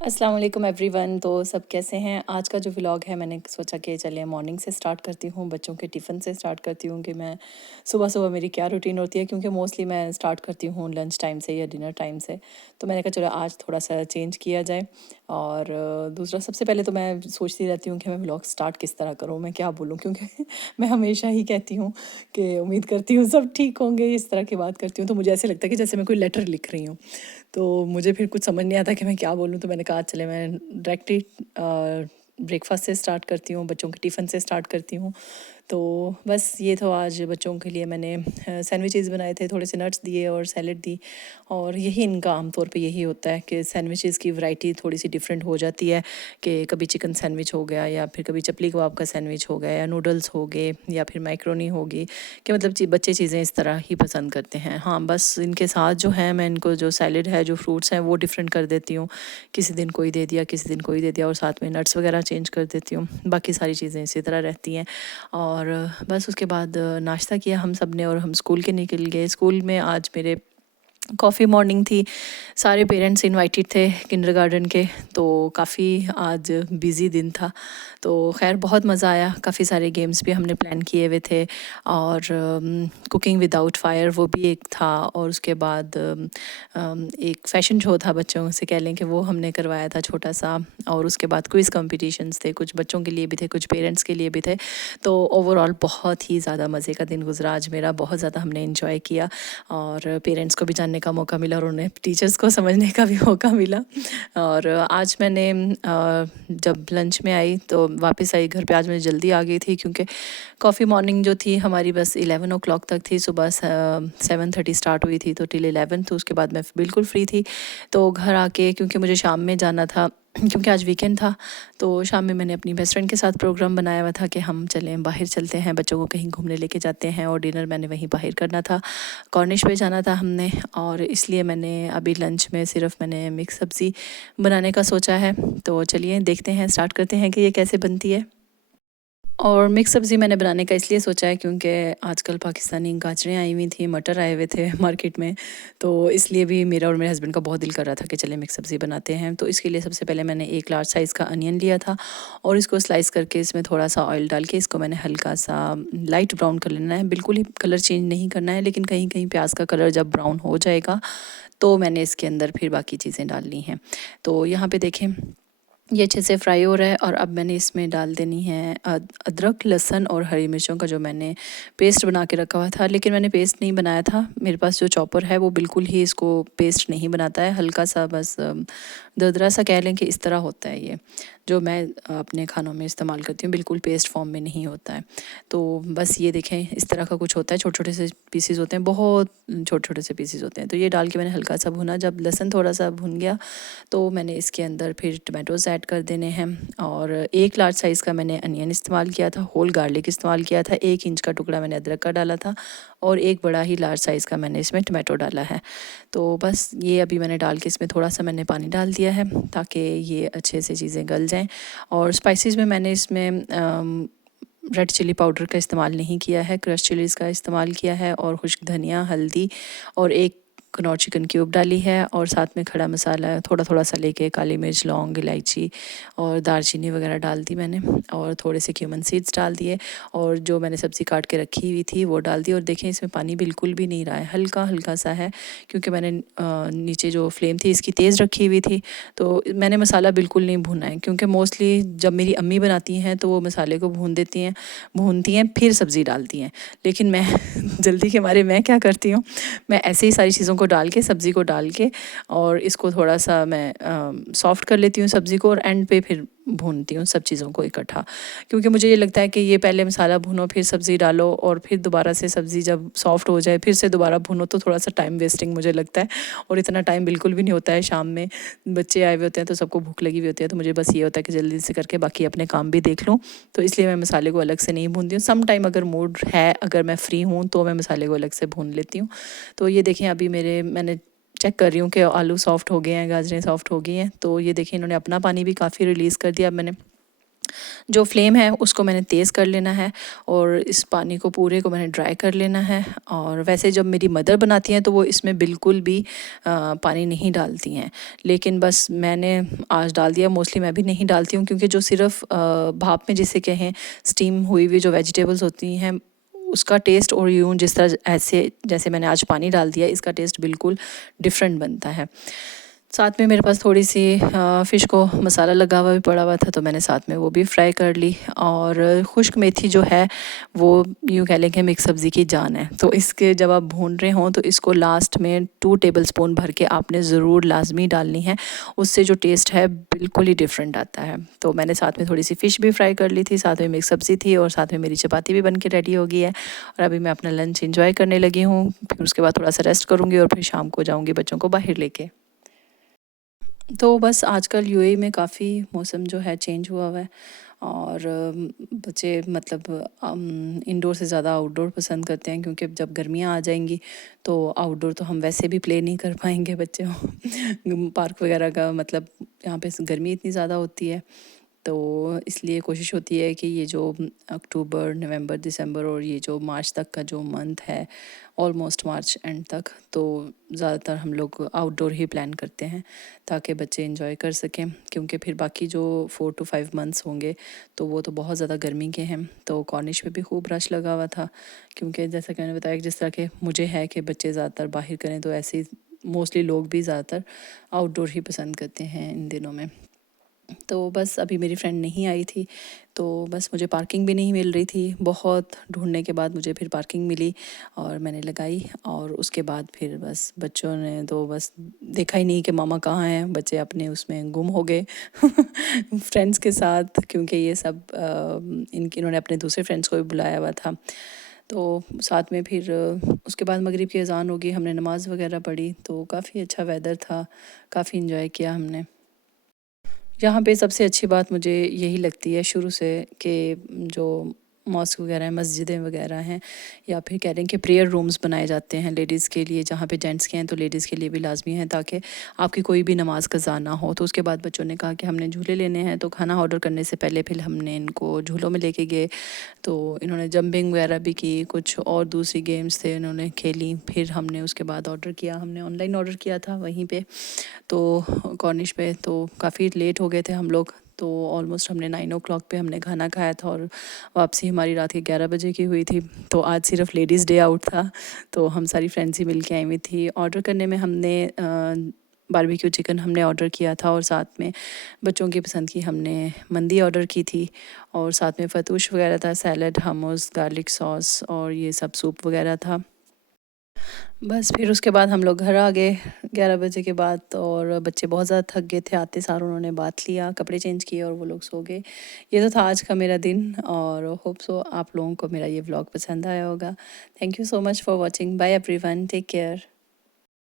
अस्सलाम वालेकुम एवरीवन। तो सब कैसे हैं? आज का जो व्लॉग है मैंने सोचा कि चलिए मॉर्निंग से स्टार्ट करती हूँ, बच्चों के टिफ़िन से स्टार्ट करती हूँ कि मैं सुबह-सुबह मेरी क्या रूटीन होती है, क्योंकि मोस्टली मैं स्टार्ट करती हूँ लंच टाइम से या डिनर टाइम से। तो मैंने कहा चलो आज थोड़ा-सा चेंज किया जाए। और दूसरा सबसे पहले तो मैं सोचती रहती हूँ कि मैं व्लॉग स्टार्ट किस तरह करूँ, मैं क्या बोलूँ, क्योंकि मैं हमेशा ही कहती हूँ कि उम्मीद करती हूँ सब ठीक होंगे, इस तरह की बात करती हूँ। तो मुझे ऐसे लगता है कि जैसे मैं कोई लेटर लिख रही हूँ। तो मुझे फिर कुछ समझ नहीं आता कि मैं क्या बोलूँ, तो मैंने कहा चले मैं डायरेक्टली ब्रेकफास्ट से स्टार्ट करती हूँ, बच्चों के टिफ़िन से स्टार्ट करती हूँ। तो बस ये तो आज बच्चों के लिए मैंने सैंडविचेस बनाए थे, थोड़े से नट्स दिए और सैलेड दी। और यही इनका आमतौर पे यही होता है कि सैंडविचेस की वैरायटी थोड़ी सी डिफरेंट हो जाती है, कि कभी चिकन सैंडविच हो गया या फिर कभी चपली कबाब का सैंडविच हो गया या नूडल्स हो गए या फिर मैक्रोनी होगी, कि मतलब बच्चे चीज़ें इस तरह ही पसंद करते हैं। हाँ, बस इनके साथ जो है मैं इनको जो सैलेड है, जो फ्रूट्स हैं वो डिफरेंट कर देती हूँ। किसी दिन कोई दे दिया, किसी दिन कोई दे दिया, और साथ में नट्स वगैरह चेंज कर देती हूँ। बाकी सारी चीज़ें इसी तरह रहती हैं। और बस उसके बाद नाश्ता किया हम सब ने और हम स्कूल के निकल गए। स्कूल में आज मेरे कॉफ़ी मॉर्निंग थी, सारे पेरेंट्स इनवाइटेड थे किंडरगार्टन के। तो काफ़ी आज बिज़ी दिन था। तो ख़ैर बहुत मज़ा आया, काफ़ी सारे गेम्स भी हमने प्लान किए हुए थे। और कुकिंग विदाउट फायर वो भी एक था। और उसके बाद एक फ़ैशन शो था, बच्चों से कह लें कि वो हमने करवाया था छोटा सा। और उसके बाद क्विज़ कॉम्पिटिशन्स थे, कुछ बच्चों के लिए भी थे, कुछ पेरेंट्स के लिए भी थे। तो ओवरऑल बहुत ही ज़्यादा मज़े का दिन गुजरा आज मेरा, बहुत ज़्यादा हमने इन्जॉय किया। और पेरेंट्स को भी जानने का मौका मिला और उन्हें टीचर्स को समझने का भी मौका मिला। और आज मैंने जब लंच में आई तो वापस आई घर पे, आज मैं जल्दी आ गई थी क्योंकि कॉफ़ी मॉर्निंग जो थी हमारी बस 11 ओ क्लॉक तक थी। सुबह 7:30 स्टार्ट हुई थी तो टिल 11, तो उसके बाद मैं बिल्कुल फ्री थी। तो घर आके क्योंकि मुझे शाम में जाना था, क्योंकि आज वीकेंड था, तो शाम में मैंने अपनी बेस्ट फ्रेंड के साथ प्रोग्राम बनाया हुआ था कि हम चलें बाहर चलते हैं, बच्चों को कहीं घूमने लेके जाते हैं। और डिनर मैंने वहीं बाहर करना था, कॉर्निश पे जाना था हमने। और इसलिए मैंने अभी लंच में सिर्फ मैंने मिक्स सब्ज़ी बनाने का सोचा है। तो चलिए देखते हैं, स्टार्ट करते हैं कि ये कैसे बनती है। और मिक्स सब्ज़ी मैंने बनाने का इसलिए सोचा है क्योंकि आजकल पाकिस्तानी गाजरें आई हुई थी, मटर आए हुए थे मार्केट में। तो इसलिए भी मेरा और मेरे हस्बैंड का बहुत दिल कर रहा था कि चले मिक्स सब्ज़ी बनाते हैं। तो इसके लिए सबसे पहले मैंने एक लार्ज साइज़ का अनियन लिया था और इसको स्लाइस करके इसमें थोड़ा सा ऑयल डाल के इसको मैंने हल्का सा लाइट ब्राउन कर लेना है। बिल्कुल ही कलर चेंज नहीं करना है, लेकिन कहीं कहीं प्याज का कलर जब ब्राउन हो जाएगा तो मैंने इसके अंदर फिर बाकी चीज़ें डालनी हैं। तो यहाँ पे देखें, ये अच्छे से फ्राई हो रहा है और अब मैंने इसमें डाल देनी है अदरक, लहसुन और हरी मिर्चों का जो मैंने पेस्ट बना के रखा हुआ था। लेकिन मैंने पेस्ट नहीं बनाया था, मेरे पास जो चॉपर है वो बिल्कुल ही इसको पेस्ट नहीं बनाता है, हल्का सा बस दरदरा सा कह लें कि इस तरह होता है ये, जो मैं अपने खानों में इस्तेमाल करती हूँ, बिल्कुल पेस्ट फॉर्म में नहीं होता है। तो बस ये देखें इस तरह का कुछ होता है, छोटे छोटे से पीसीज होते हैं, बहुत छोटे छोटे से पीसीज होते हैं। तो ये डाल के मैंने हल्का सा भुना, जब लहसुन थोड़ा सा भुन गया तो मैंने इसके अंदर फिर टमाटोज़ ऐड कर देने हैं। और एक लार्ज साइज़ का मैंने अनियन इस्तेमाल किया था, होल गार्लिक इस्तेमाल किया था, 1 इंच का टुकड़ा मैंने अदरक का डाला था और एक बड़ा ही लार्ज साइज़ का मैंने इसमें टमाटो डाला है। तो बस ये अभी मैंने डाल के इसमें थोड़ा सा मैंने पानी डाल दिया है ताकि ये अच्छे से चीज़ें गल जाएँ। और स्पाइसेस में मैंने इसमें रेड चिली पाउडर का इस्तेमाल नहीं किया है, क्रश चिलीज़ का इस्तेमाल किया है और खुश्क धनिया, हल्दी और एक कनौर चिकन क्यूब डाली है। और साथ में खड़ा मसाला थोड़ा थोड़ा सा लेके काली मिर्च, लौंग, इलायची और दालचीनी वगैरह डाल दी मैंने। और थोड़े से क्यूमन सीड्स डाल दिए और जो मैंने सब्ज़ी काट के रखी हुई थी वो डाल दी। और देखें इसमें पानी बिल्कुल भी नहीं रहा है, हल्का हल्का सा है, क्योंकि मैंने नीचे जो फ्लेम थी इसकी तेज़ रखी हुई थी। तो मैंने मसाला बिल्कुल नहीं भुना है, क्योंकि मोस्टली जब मेरी अम्मी बनाती हैं तो वो मसाले को भूनती हैं फिर सब्ज़ी डालती हैं। लेकिन मैं जल्दी के मारे मैं क्या करती हूँ, मैं ऐसे ही सारी चीज़ों को डाल के, सब्ज़ी को डाल के और इसको थोड़ा सा मैं सॉफ्ट कर लेती हूँ सब्ज़ी को, और एंड पे फिर भूनती हूँ सब चीज़ों को इकट्ठा। क्योंकि मुझे ये लगता है कि ये पहले मसाला भूनो फिर सब्ज़ी डालो और फिर दोबारा से सब्ज़ी जब सॉफ्ट हो जाए फिर से दोबारा भूनो, तो थोड़ा सा टाइम वेस्टिंग मुझे लगता है। और इतना टाइम बिल्कुल भी नहीं होता है, शाम में बच्चे आए हुए होते हैं तो सबको भूख लगी हुई होती है, तो मुझे बस ये होता है कि जल्दी से करके बाकी अपने काम भी देख लूँ। तो इसलिए मैं मसाले को अलग से नहीं भूनती हूँ। सम टाइम अगर मूड है, अगर मैं फ्री हूँ तो मैं मसाले को अलग से भून लेती हूँ। तो ये देखें अभी मैंने चेक कर रही हूँ कि आलू सॉफ्ट हो गए हैं, गाजरें सॉफ्ट हो गई हैं। तो ये देखिए इन्होंने अपना पानी भी काफ़ी रिलीज़ कर दिया। अब मैंने जो फ्लेम है उसको मैंने तेज़ कर लेना है और इस पानी को पूरे को मैंने ड्राई कर लेना है। और वैसे जब मेरी मदर बनाती हैं तो वो इसमें बिल्कुल भी पानी नहीं डालती हैं, लेकिन बस मैंने आज डाल दिया। मोस्टली मैं भी नहीं डालती हूँ क्योंकि जो सिर्फ भाप में जिसे कहें स्टीम हुई हुई जो वेजिटेबल्स होती हैं उसका टेस्ट और यूँ जिस तरह ऐसे जैसे मैंने आज पानी डाल दिया इसका टेस्ट बिल्कुल डिफरेंट बनता है। साथ में मेरे पास थोड़ी सी फ़िश को मसाला लगा हुआ भी पड़ा हुआ था तो मैंने साथ में वो भी फ्राई कर ली। और खुश्क मेथी जो है वो यूँ कह लें कि मिक्स सब्ज़ी की जान है। तो इसके जब आप भून रहे हों तो इसको लास्ट में 2 टेबलस्पून भर के आपने ज़रूर लाज़मी डालनी है, उससे जो टेस्ट है बिल्कुल ही डिफरेंट आता है। तो मैंने साथ में थोड़ी सी फ़िश भी फ्राई कर ली थी, साथ में मिक्स सब्ज़ी थी और साथ में मेरी चपाती भी बन के रेडी हो गई है। और अभी मैं अपना लंच एंजॉय करने लगी हूँ, फिर उसके बाद थोड़ा सा रेस्ट करूँगी और फिर शाम को जाऊँगी बच्चों को बाहर लेके। तो बस आजकल यूएई में काफ़ी मौसम जो है चेंज हुआ हुआ है और बच्चे मतलब इंडोर से ज़्यादा आउटडोर पसंद करते हैं क्योंकि जब गर्मियाँ आ जाएंगी तो आउटडोर तो हम वैसे भी प्ले नहीं कर पाएंगे बच्चे पार्क वगैरह का मतलब यहाँ पे गर्मी इतनी ज़्यादा होती है। तो इसलिए कोशिश होती है कि ये जो अक्टूबर, नवंबर, दिसंबर और ये जो मार्च तक का जो मंथ है, ऑलमोस्ट मार्च एंड तक, तो ज़्यादातर हम लोग आउटडोर ही प्लान करते हैं ताकि बच्चे एंजॉय कर सकें। क्योंकि फिर बाकी जो 4 टू 5 मंथ्स होंगे तो वो तो बहुत ज़्यादा गर्मी के हैं। तो कॉर्निश पे भी खूब रश लगा हुआ था क्योंकि जैसा कि मैंने बताया कि जिस तरह के मुझे है कि बच्चे ज़्यादातर बाहर करें तो ऐसे ही मोस्टली लोग भी ज़्यादातर आउटडोर ही पसंद करते हैं इन दिनों में। तो बस अभी मेरी फ्रेंड नहीं आई थी तो बस मुझे पार्किंग भी नहीं मिल रही थी। बहुत ढूंढने के बाद मुझे फिर पार्किंग मिली और मैंने लगाई और उसके बाद फिर बस बच्चों ने तो बस देखा ही नहीं कि मामा कहाँ हैं। बच्चे अपने उसमें गुम हो गए फ्रेंड्स के साथ, क्योंकि ये सब इनके इन्होंने अपने दूसरे फ्रेंड्स को भी बुलाया हुआ था। तो साथ में फिर उसके बाद मगरिब की अज़ान होगी, हमने नमाज़ वगैरह पढ़ी तो काफ़ी अच्छा वेदर था, काफ़ी इंजॉय किया हमने। यहाँ पे सबसे अच्छी बात मुझे यही लगती है शुरू से कि जो मॉस्क वगैरह हैं, मस्जिदें वगैरह हैं या फिर कह लें कि प्रेयर रूम्स बनाए जाते हैं लेडीज़ के लिए, जहाँ पे जेंट्स के हैं तो लेडीज़ के लिए भी लाजमी है ताकि आपकी कोई भी नमाज कज़ा ना हो। तो उसके बाद बच्चों ने कहा कि हमने झूले लेने हैं, तो खाना ऑर्डर करने से पहले फिर हमने इनको झूलों में लेके गए। तो इन्होंने जंपिंग वगैरह भी की, कुछ और दूसरी गेम्स थे इन्होंने खेली। फिर हमने उसके बाद ऑर्डर किया, हमने ऑनलाइन ऑर्डर किया था वहीं पे तो कॉर्निश पे। तो काफ़ी लेट हो गए थे हम लोग, तो ऑलमोस्ट हमने 9 o'clock पे हमने खाना खाया था और वापसी हमारी रात के 11 बजे की हुई थी। तो आज सिर्फ लेडीज़ डे आउट था तो हम सारी फ्रेंड्स ही मिल के आई हुई थी। ऑर्डर करने में हमने बारबेक्यू चिकन हमने ऑर्डर किया था और साथ में बच्चों की पसंद की हमने मंदी ऑर्डर की थी और साथ में फतूश वगैरह था, सैलड, हमूस, गार्लिक सॉस और ये सब सूप वगैरह था। बस फिर उसके बाद हम लोग घर आ गए 11 बजे के बाद और बच्चे बहुत ज़्यादा थक गए थे। आते सार उन्होंने बात लिया, कपड़े चेंज किए और वो लोग सो गए। ये तो था आज का मेरा दिन और होप सो आप लोगों को मेरा ये व्लॉग पसंद आया होगा। Thank you so much for watching. Bye everyone, take care.